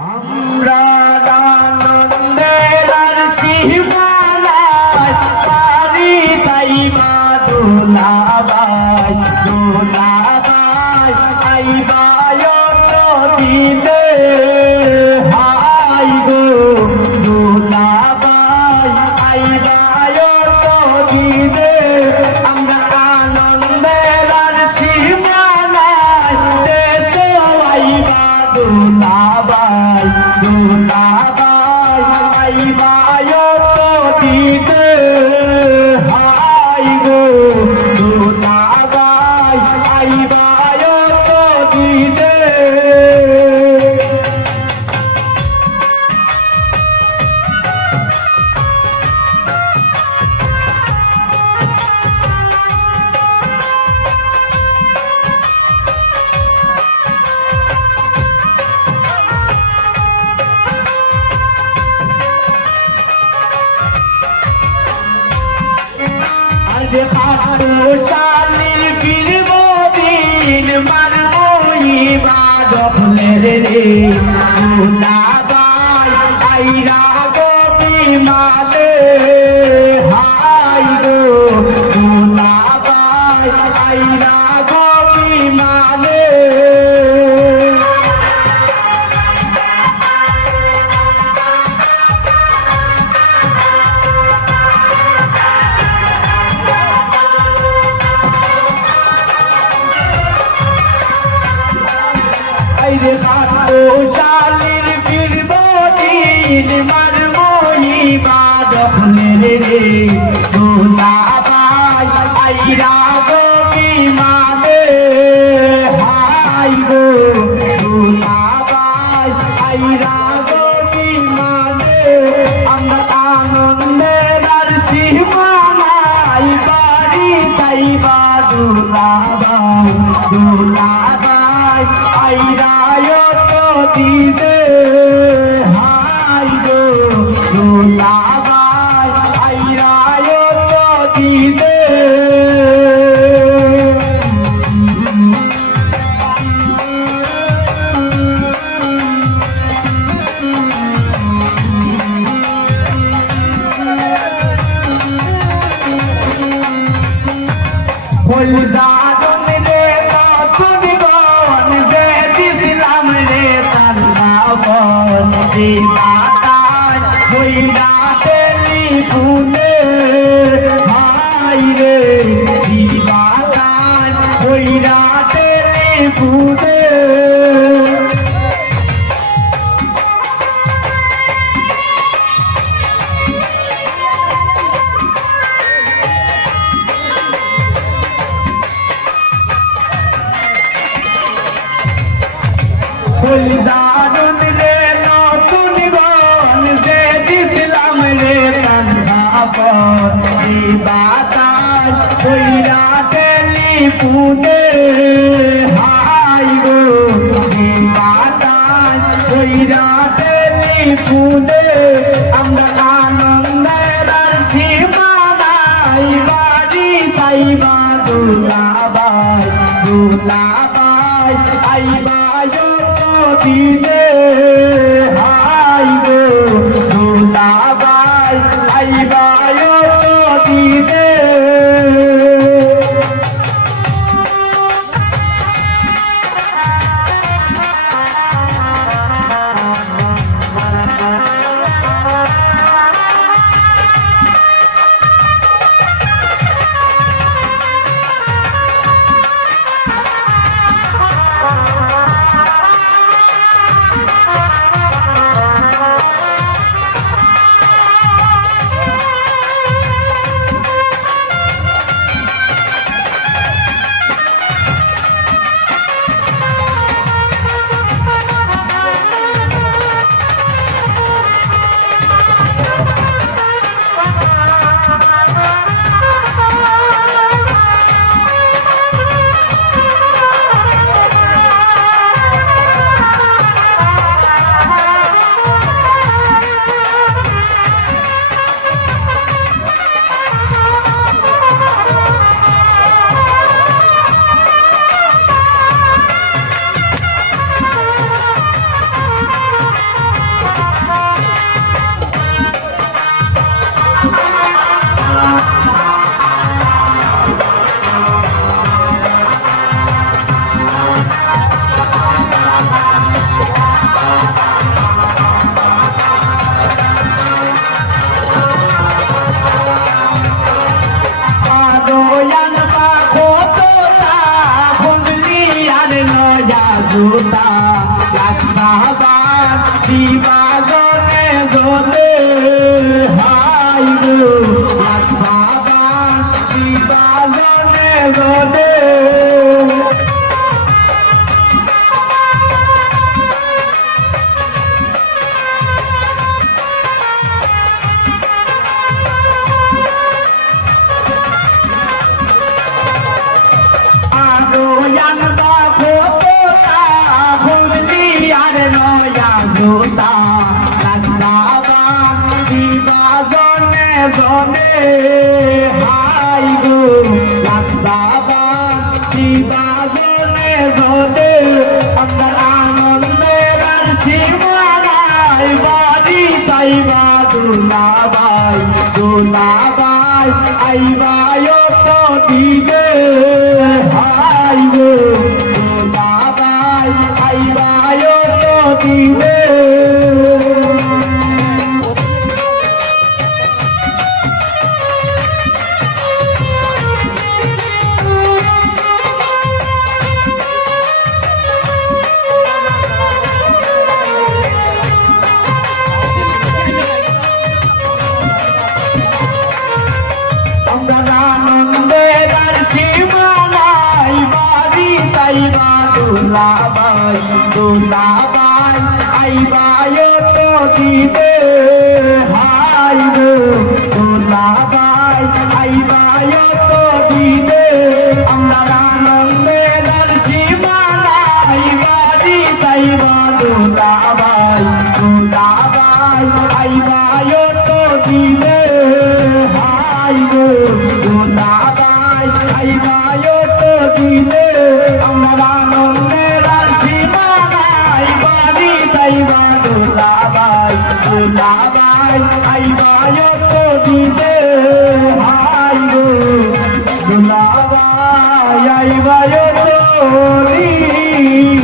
আমরা আনন্দের আর সীমানায় পারি তাই মা দোলাবাই দোলাবাই আইবায় নদীতে হাই গো দোলাবাই আইবায় নদীতে আমরা আনন্দের আর সীমানায় দেশে আইবা দোলাবাই দোলাবাই আইবায় নদীতে হাই গো দোলাবাই আইবায় নদীতে আরে পাঠশালীর ফিরব দিন মারবো ইবাদতের রে দোলাবাই আইরা গো বিমানে হাই গো দোলাবাই আইরা গো বিমানে আইরে পাঠশালীর ফিরব দিন মারবো ইবাদতের রে দোলাবাই আইরা গো বিমানে হাই গো দোলাবাই আইরা গো বিমানে আমরা আনন্দের আর সীমানাই বাড়ি তাইবা দোলাবাই দোলাবাই আইরায় নদীতে হাই গো দোলাবাই আইরায় নদীতে ফুলদারুন রে নতুন গন যে দিছিলাম রে তান্নাবন দিবাতান হইরা টেলিফোনে হাই রে দিবাতান হইরা টেলিফোনে ফুলদারুন রে নতুন গন যে দিছিলাম রে তান্নাবন দিবাতান হইরা টেলিফোনে হাই গো দিবাতান হইরা টেলিফোনে আমরা আনন্দের আর সীমানাই বাড়ি তাইবা দোলাবাই দোলাবাই আইবায় নদীতে হাই গো দোলাবাই আইবায় নদীতে দিবা জনে জনে হাই গো লাসাবা দিবা জনে জনে জোতা লাসাবা দিবা জনে জনে হাই গো লাসাবা দিবা জনে জনে আমার আনন্দের আর সীমা নাই বাড়ি তাইবা দুলাবাই দুলাবাই আইবাই তো দিগে হাই গো দুলাবাই আইবাই তো দিগে দুলাবাই দুলাবাই আইবাই তো দিবে হাই গো দুলাবাই আইবাই তো দিবে আমরা আনন্দের সীমা নাই বাড়ি তাইবা দুলাবাই দুলাবাই আইবাই তো দিবে হাই গো দুলাবাই আইবাই তো দিবে আমরা দুলাবাই আইবাই তো দিবে হাই গো দুলাবাই আইবাই তো দিবে